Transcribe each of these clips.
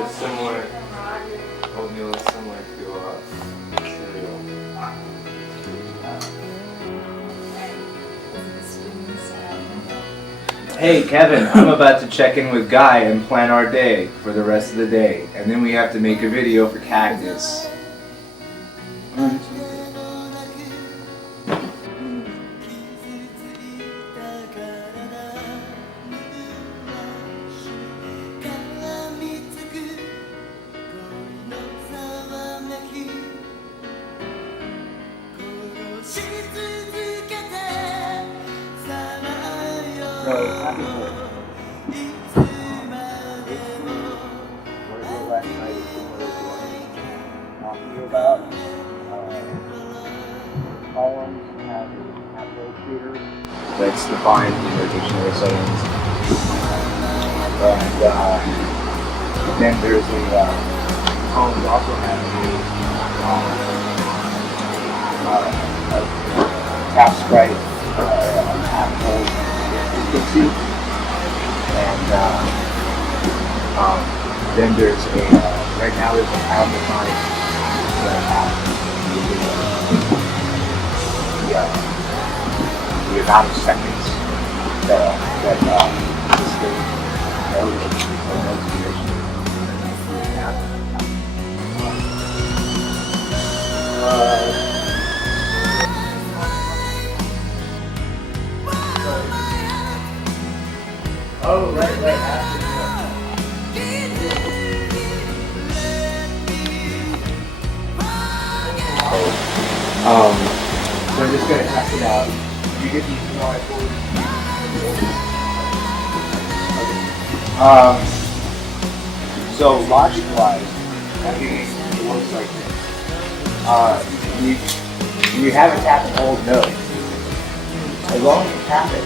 is similar. Oatmeal is similar to cereal. Hey Kevin, I'm about to check in with Guy and plan our day for the rest of the day, and then we have to make a video for Cactus. That's defined in their dictionary settings. And then there's poems also have a tap sprite, tap hole frequency, and then there's right now there's an harmonic the amount of seconds that this thing oh, right after. So I'm just gonna test it out. You get these so logic-wise, I think it works like this. You have a tap and hold note. As long as you tap it.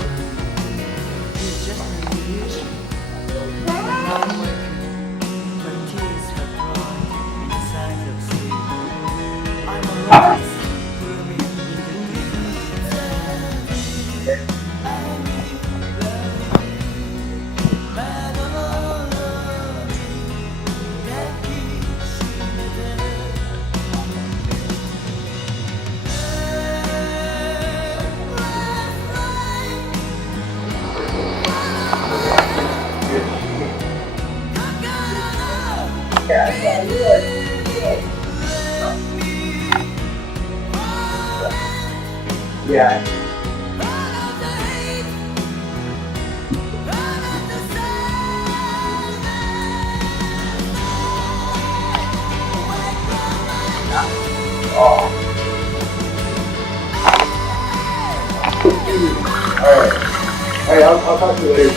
Yeah. Oh. Alright, I'll talk to you later.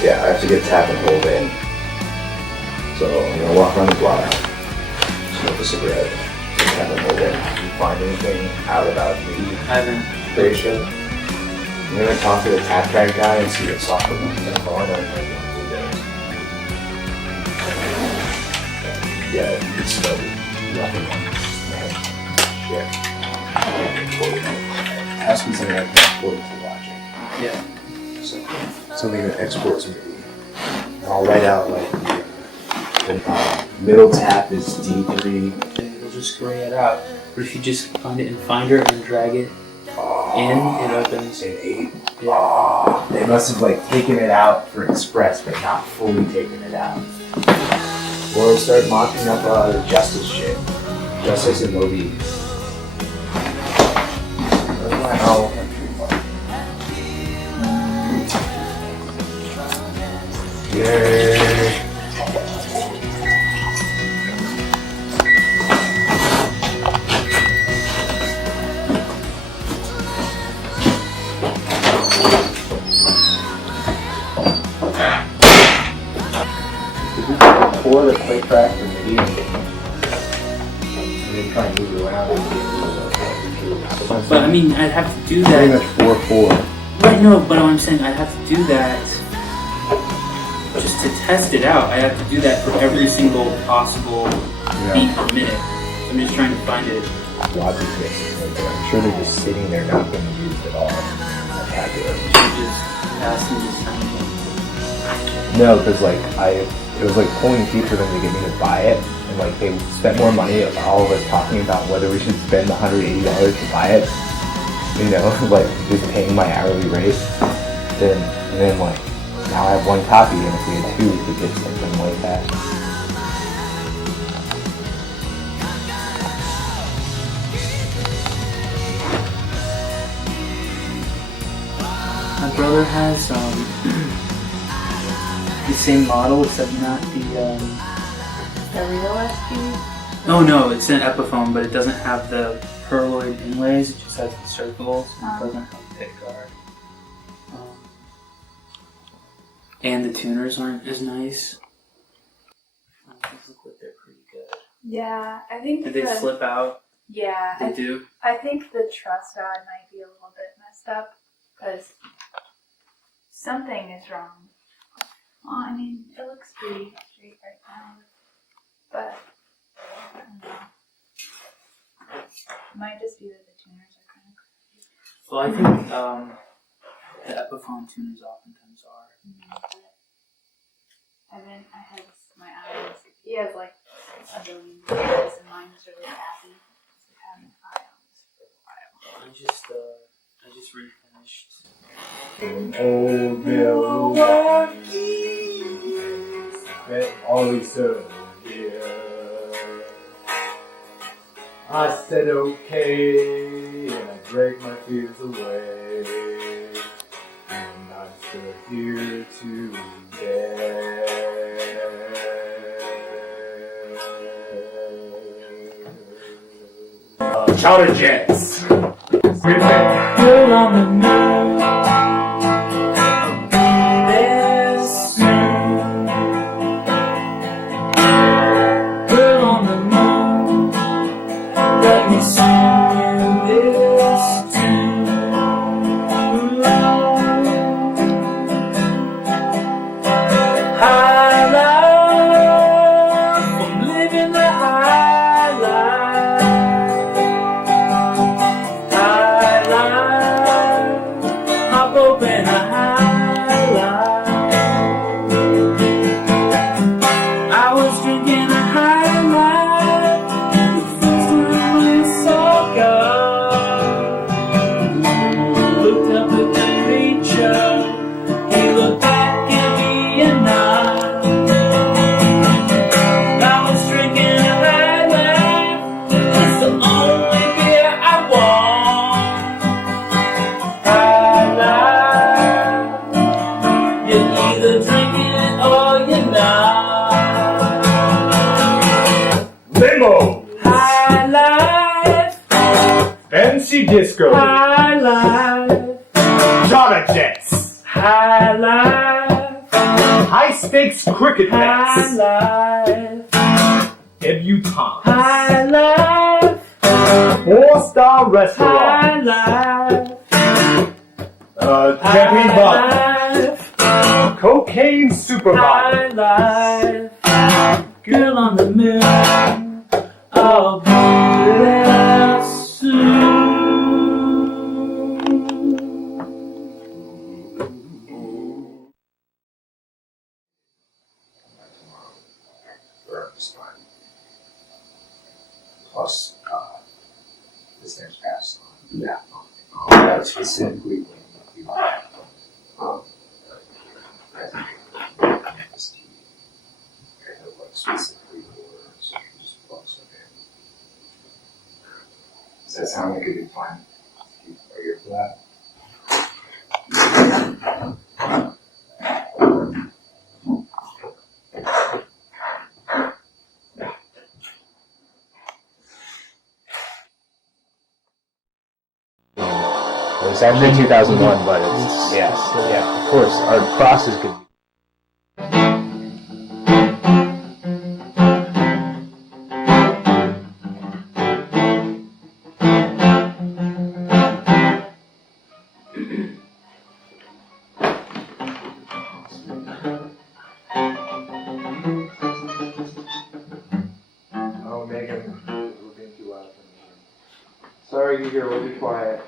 Yeah, I have to get tap and hold in. So I'm gonna walk around the block, smoke a cigarette, tap and hold in. Did you find anything out about me? I haven't. Creation. I'm gonna talk to the tap guy and see what software ones are going on. Yeah, it's nothing on shit. Ask me something like that according to logic. Yeah. So something that exports MIDI. I'll write out like the middle tap is D3. It'll just gray it out. Or if you just find it in Finder and drag it in, it opens. In 8? Yeah. They must have like taken it out for Express, but not fully taken it out. Or start mocking up the Justice shit. Justice and Moby. Where's my owl country part? Yay! Pour the plate crack for MIDI and then try and move it around. But I mean, I'd have to do Pretty that. much 4/4. Right, no, but I'm saying I'd have to do that just to test it out. I have to do that for every single possible beat per minute. So I'm just trying to find it. Lots of mixes. I'm sure they're just sitting there not being used at all. That's Tapulous. Just passing this time. No, because like it was like pulling teeth for them to get me to buy it, and like they spent more money. All of us talking about whether we should spend $180 to buy it. You know, like just paying my hourly rate. And then like now I have one copy, and if we had two, we could get something way faster. My brother has the same model, except not the. The real SP? Oh no, it's an Epiphone, but it doesn't have the pearloid inlays. It just has the circles. And it doesn't have the pick guard. And the tuners aren't as nice. These look like they're pretty good. Yeah, I think. Did they flip out? Yeah, They do. I think the truss rod might be a little bit messed up because something is wrong. Well, I mean, it looks pretty straight right now, but I don't know. It might just be that the tuners are kind of crappy. Well, I think the Epiphone tuners oftentimes are. I had my eyes. He has like a billion videos, and mine was really happy. So I had an eye on this for a while. I just refinished. Old Milwaukee, that always so dear. I said okay, and I drank my fears away, and I'm still here today. Chowder Jets. Girl on the moon, I'll be there soon. Girl on the moon, let me sing you this tune. High life, I'm living the high life. Hop open a high life. I was drinking a high life the first time I saw God. Looked up at the preacher, he looked back at me and I was drinking a high life. It's the only beer I want. High life, you're either drinking it or you're not. Limo, High life, MC Disco, high life, Chowder Jets, high life, high stakes cricket high bets, life, debutantes, high life, 4-star high restaurants, life, champagne high bottles, life, cocaine supermarket. high life, girl on the moon, I'll be there soon. Is fine. Plus, this thing's passed on. Yeah. That's specifically when you have this key. I have like specifically words, so you can just plus it in. Does that sound like a good plan? Are you for that? It's actually 2001, but it's, yeah, of course, our crosses could be. quiet.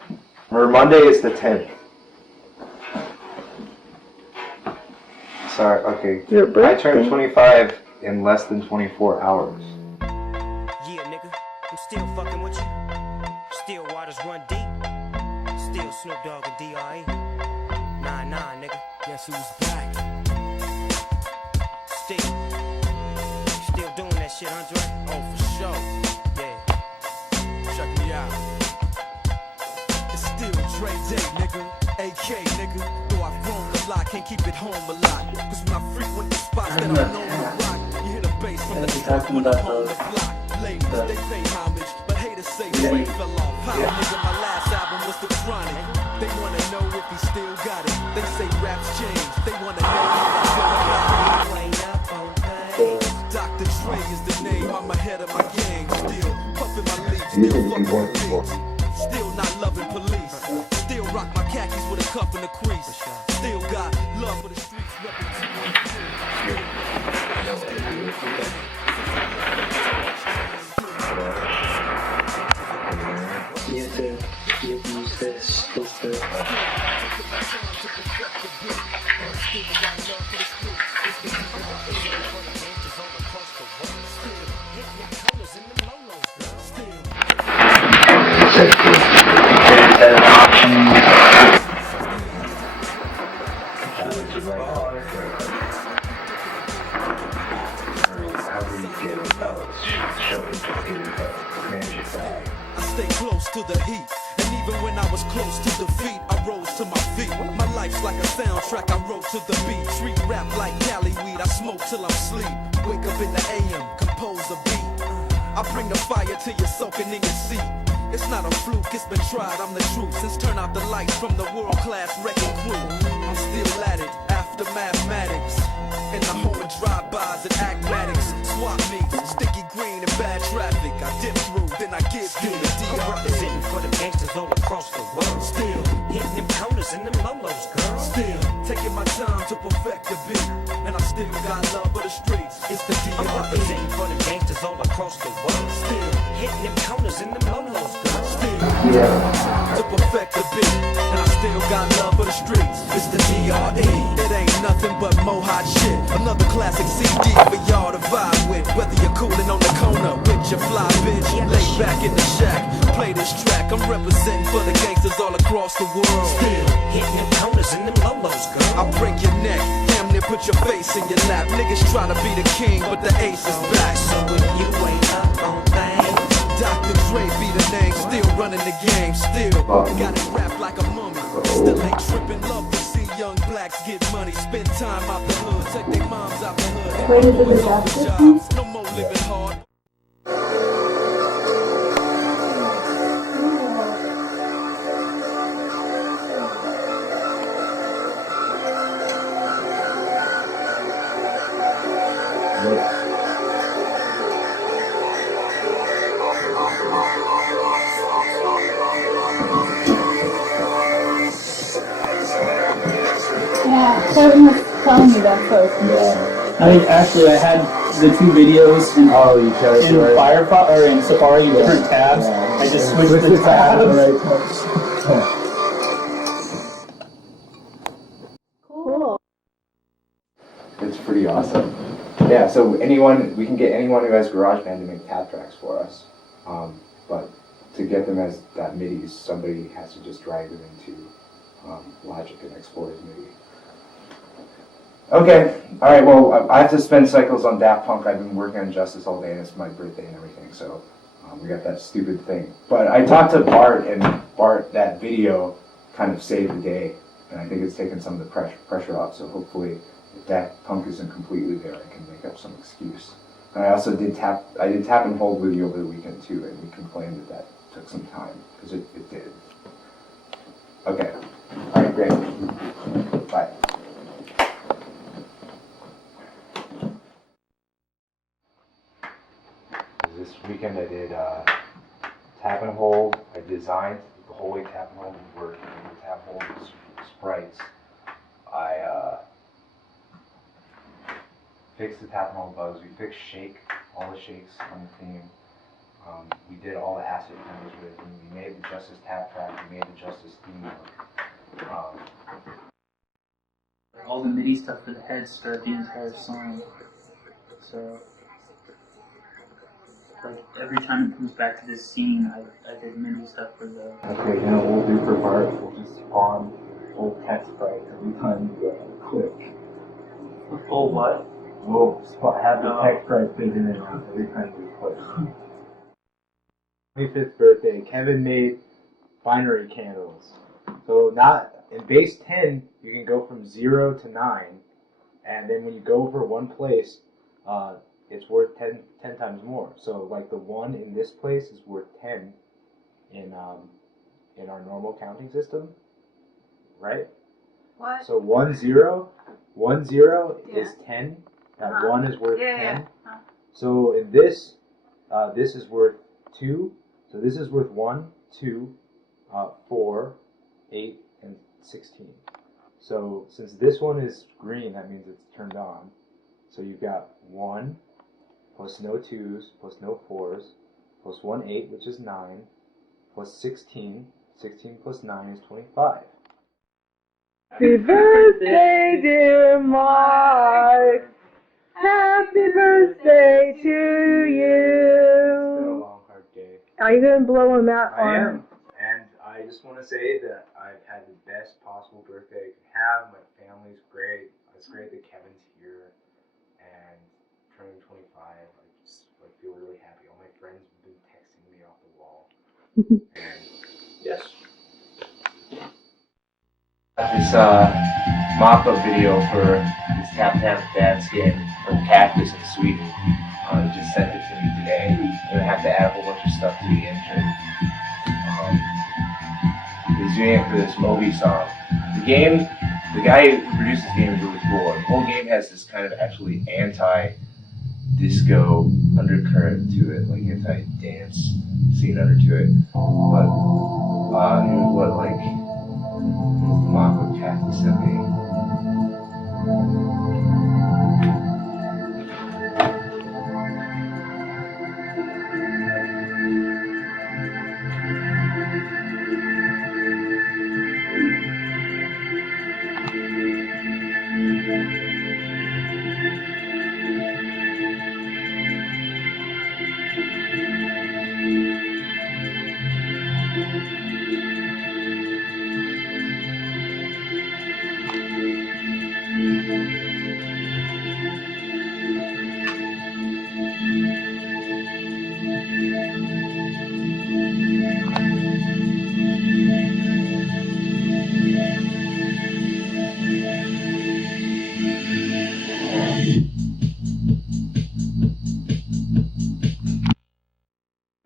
Remember, Monday is the 10th. Sorry, okay. I turned 25 in less than 24 hours. Yeah, nigga, I'm still fucking with you. Still waters run deep. Still Snoop Dogg and D.R.E. Nah, nigga. Guess who's back? Still doing that shit, Andre? Oh, for sure. Yeah. Check me out. It's still Dre Day, nigga. AK, nigga. Though I've grown a lot, can't keep it home a lot. Cause when I frequent the spots that I'm known to rock, you hear the bass from the truck when I'm on the block. Ladies, they pay homage, but haters say Dre fell off. How, nigga, my last album was The Chronic. They wanna know if he still got it. They say raps change. They wanna know if I still got it. Dr. Dre is the name. I'm ahead of my game. Still puffin' my leaf. Still fucking with beats. Still not loving police. Still rock my khakis with a cuff in the crease. Still got love for the streets. You have to use this. I stay close to the heat, and even when I was close to defeat, I rose to my feet. My life's like a soundtrack I wrote to the beat. Street rap like Cali weed, I smoke till I'm asleep. Wake up in the AM, compose a beat. I bring the fire till you're soaking in your seat. It's not a fluke, it's been tried, I'm the truth. Since turn out the lights from the world-class wrecking crew, I'm still at it, after mathematics. In the home of drive-bys and acmatics, swap meets, sticky green and bad traffic. I dip through, then I give you the DR. I'm representing for the gangsters all across the world. Still hitting them corners and them lolos, girl. Still taking my time to perfect the beat, and I still got love for the streets. It's the DR. I'm representing for the gangsters all across the world. Still hitting them corners and them lolos, girl. Still to perfect the beat, and I still got love for the streets. It's the DRE. It ain't nothing but mohawk shit. Another classic CD for y'all to vibe with. Whether you're coolin' on the corner with your fly bitch, lay back in the shack, play this track. I'm representing for the gangsters all across the world. Still hitting them corners and them lolos, girl. I'll break your neck, damn near put your face in your lap. Niggas try to be the king, but the ace is back. So when you wake up on things, Dr. Dre be the name, still running the game, still got it wrapped like a mummy. Still ain't tripping, love to see young blacks get money, spend time out the hood, take their moms out the hood. Wait, is it Boys the off the justice jobs, no more living hard. Yeah, Kevin was telling me that first. I think actually I had the two videos in Firefox or in Safari in different tabs. I just switched the tabs. Cool. It's pretty awesome. Yeah, so we can get anyone who has GarageBand to make tab tracks for us. But to get them as that MIDI, somebody has to just drag them into Logic and export as MIDI. Okay, alright, well, I have to spend cycles on Daft Punk. I've been working on Justice all day, and it's my birthday and everything, so we got that stupid thing. But I talked to Bart, and Bart, that video kind of saved the day, and I think it's taken some of the pressure off, so hopefully, if Daft Punk isn't completely there, I can make up some excuse. And I also did tap and hold with you over the weekend, too, and we complained that took some time, because it did. Okay, alright, great. Bye. This weekend I did tap and hold. I designed the whole way tap and hold would work. The tap and hold sprites. I fixed the tap and hold bugs. We fixed shake, all the shakes on the theme. We did all the asset panels with, and we made the Justice tab track, we made the Justice theme book. All the MIDI stuff for the heads start the entire song. So, like, every time it comes back to this scene, I did MIDI stuff for the... Okay, you know what we'll do for parts? We'll just spawn full text sprite every time you click. The full what? We'll have the text sprite fading in every time you click. 25th birthday, Kevin made binary candles. So not in base 10, you can go from 0 to 9, and then when you go over one place, it's worth 10 times more. So like the 1 in this place is worth 10 in our normal counting system, right? What? So 1 0 is 10. That 1 is worth 10. Yeah. So in this, this is worth 2. So this is worth 1, 2, 4, 8, and 16. So since this one is green, that means it's turned on. So you've got 1 plus no 2s plus no 4s plus 1 8, which is 9, plus 16. 16 plus 9 is 25. Happy birthday, dear Mike. Happy birthday to It's been a you. long, hard day. Are you gonna blow him out? I am. And I just want to say that I've had the best possible birthday I could have. My family's great. It's great that Kevin's here. And turning 25, I just feel really happy. All my friends have been texting me off the wall. And yes. This mockup video for this Tap Dance game from Cactus in Sweden. He just sent it to me today. I'm gonna have to add a whole bunch of stuff to the engine. He's doing it for this Moby song. The guy who produced this game is really cool. And the whole game has this kind of actually anti-disco undercurrent to it, like anti-dance scene under to it. But here's what the mockup Cactus sent me.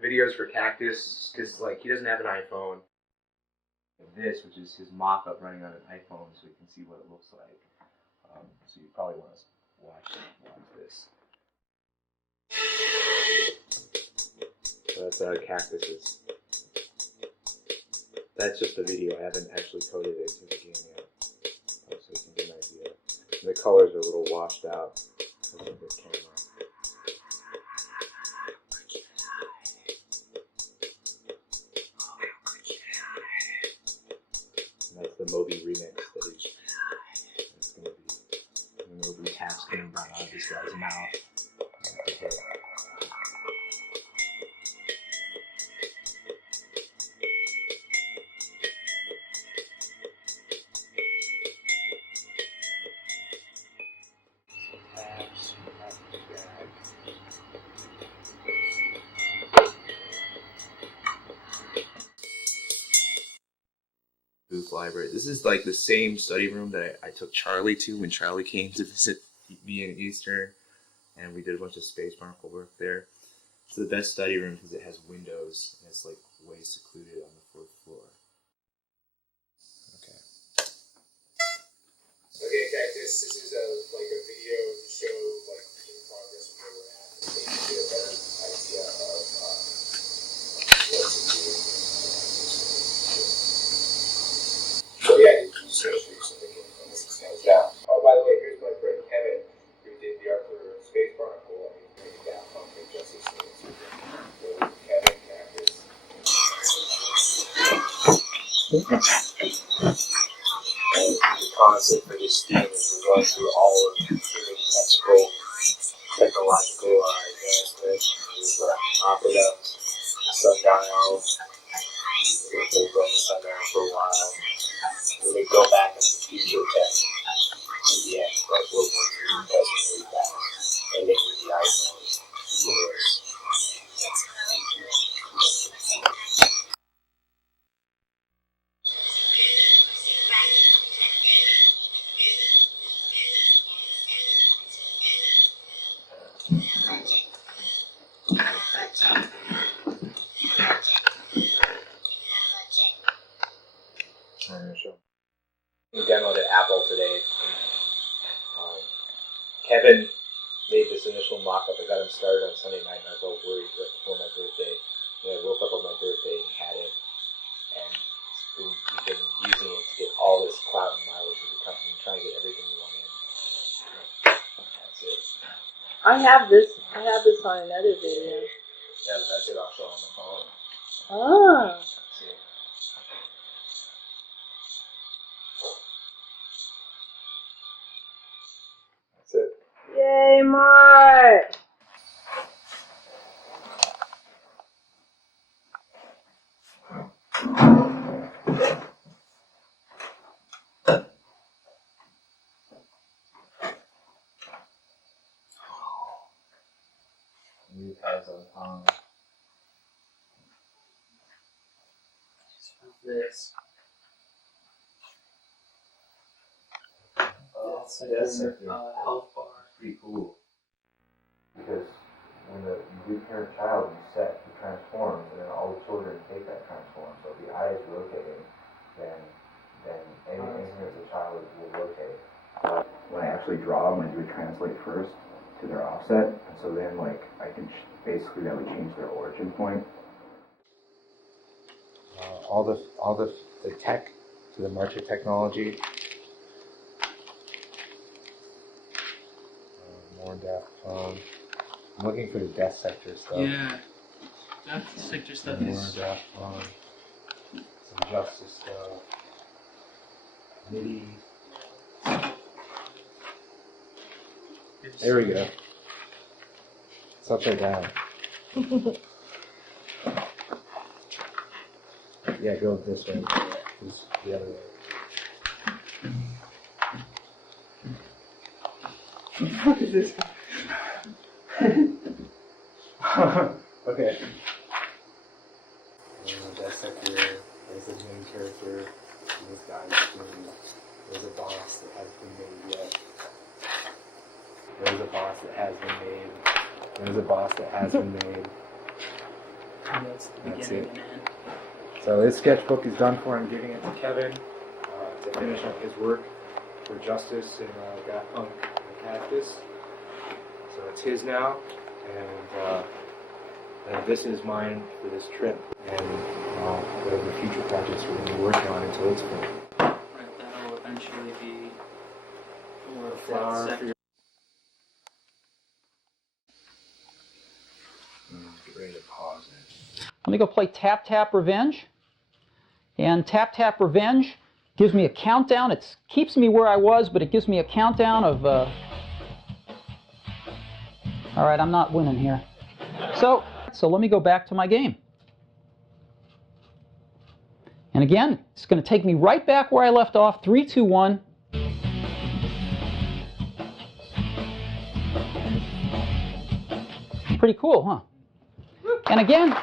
Videos for Cactus, because he doesn't have an iPhone. This, which is his mock-up running on an iPhone, so you can see what it looks like. So you probably want to watch this. So that's Cactus's. That's just the video. I haven't actually coded it into the game yet, so you can get an idea. And the colors are a little washed out. That's a good camera. That's the Moby remix that it's going to be. The Moby taps coming down out of this guy's mouth. Booth Library. This is the same study room that I took Charlie to when Charlie came to visit me in Eastern, and we did a bunch of Space Barnacle work there. It's the best study room because it has windows and it's way secluded on the 4th floor. Okay. Okay, Cactus. This is a video to show in progress where we're at. Maybe get a better idea of what to do. So yeah, you can search for something in this extent. Yeah. Oh, by the way, here's my friend Kevin, who did the art for Space Barnacle. He's down from Justice League. So concept for this thing is we're going through all of the technological advancements, opera, sundial. We're going to go on sundial for a while. And we go back into the future tech. Yeah, like World War II, that's really fast. And then with the iPhones, we demoed at Apple today. Kevin made this initial mock-up. I got him started on Sunday night, and I was all worried right before my birthday. And I woke up on my birthday and had it, and we've been using it to get all this clout and mileage with the company, trying to get everything we want in. That's it. I have this on another video. Yeah, that's it. I'll show on the phone. Ah. See. That's it. Yay, Mark! New pads on tongue. This. That's Health bar. pretty cool. Because when you reparent a child in set, he transforms, and then all the children take that transform. So if the eye is rotating, then anything as a child will rotate. When I actually draw them, I do a translate first to their offset, and so then I can basically that would change their origin point. All the tech to the Marcher technology. More Daft Punk. I'm looking for the Death Sector stuff. Yeah. That sector stuff More is. Daft Punk. Some Justice stuff. MIDI. There we go. It's upside down. Yeah, go this way. This the other way. What is this? Okay. That's Sector. There's the main character. This guy's doing. There's a boss that hasn't been made yet. There's a boss that has been made. There's a boss that has been made. That's the That's beginning it. and end. So this sketchbook is done for. I'm giving it to Kevin to finish up his work for Justice and Daft Punk and Cactus. So it's his now, and this is mine for this trip and whatever future projects we're going to be working on until it's finished. Right, that'll eventually be more of Flower that for sector. your... Get ready to pause it. Let me go play Tap Tap Revenge. And Tap Tap Revenge gives me a countdown. It keeps me where I was, but it gives me a countdown of... All right, I'm not winning here. So let me go back to my game. And again, it's going to take me right back where I left off. 3, 2, 1. Pretty cool, huh? And again...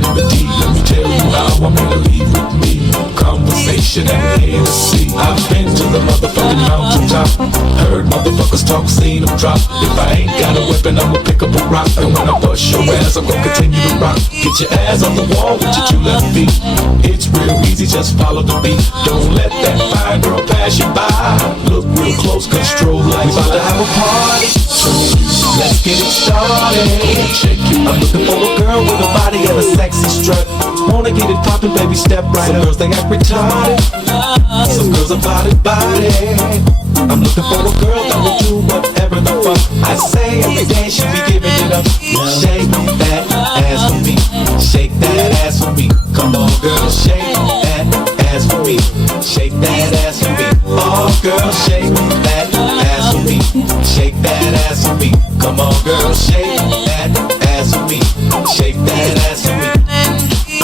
vitamin D. Let me tell you how I'm gonna leave with me. Conversation and Hennessy. I've been to the motherfucking mountaintop. Heard motherfuckers talk, seen them drop. If I ain't got a weapon, I'ma pick up a rock. And when I bust your ass, I'm gonna continue to rock. Get your ass on the wall with your two left feet. It's real easy, just follow the beat. Don't let that fine girl pass you by. Look real close, cause strobe lights. We about to have a party, so let's get it started. I'm looking for a girl with a body and a sexy strut. Wanna get it poppin', baby, step right up. Some girls, they act retarded. Some girls are body. I'm looking for a girl that will do whatever the fuck I say. Every day she be giving it up. Shake that ass for me. Shake that ass for me. Come on, girl, shake that ass for me. Shake that ass for me. Oh, girl, shake that ass for me. Shake that ass for me. Come on, girl, shake that ass for me. Shake that ass for me.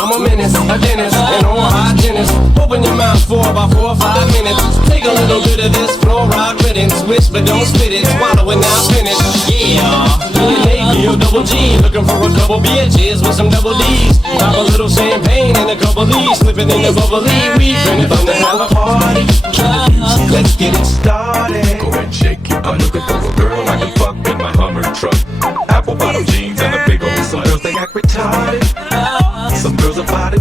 I'm a menace, a dentist, and all hygienist. Open your mouth for about 4 or 5 minutes. Take a little bit of this fluoride riddance. Switch, but don't spit it. Swallow it now, finish. Yeah, me and Navy, or double G. Looking for a couple bitches with some double D's. Pop a little champagne and a couple D's. Slipping in the bubbly. We finna have a party. Let's get it started. Go ahead and shake it. I'm looking for a girl I can fuck in my Hummer truck. Apple bottom jeans and a big old slut. Some girls, they act retarded. Some girls are body.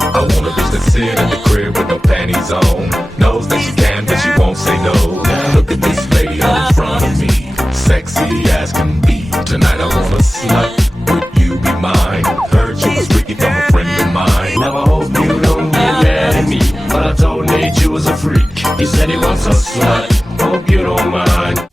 I want a bitch that sit at the crib with no panties on. Knows that she can, but she won't say no. Now look at this lady out in front of me. Sexy as can be. Tonight I want a slut. Would you be mine? Heard you was freaky from a friend of mine. Now I hope you don't get mad at me, but I told Nate you was a freak. He said he wants a slut. Hope you don't mind.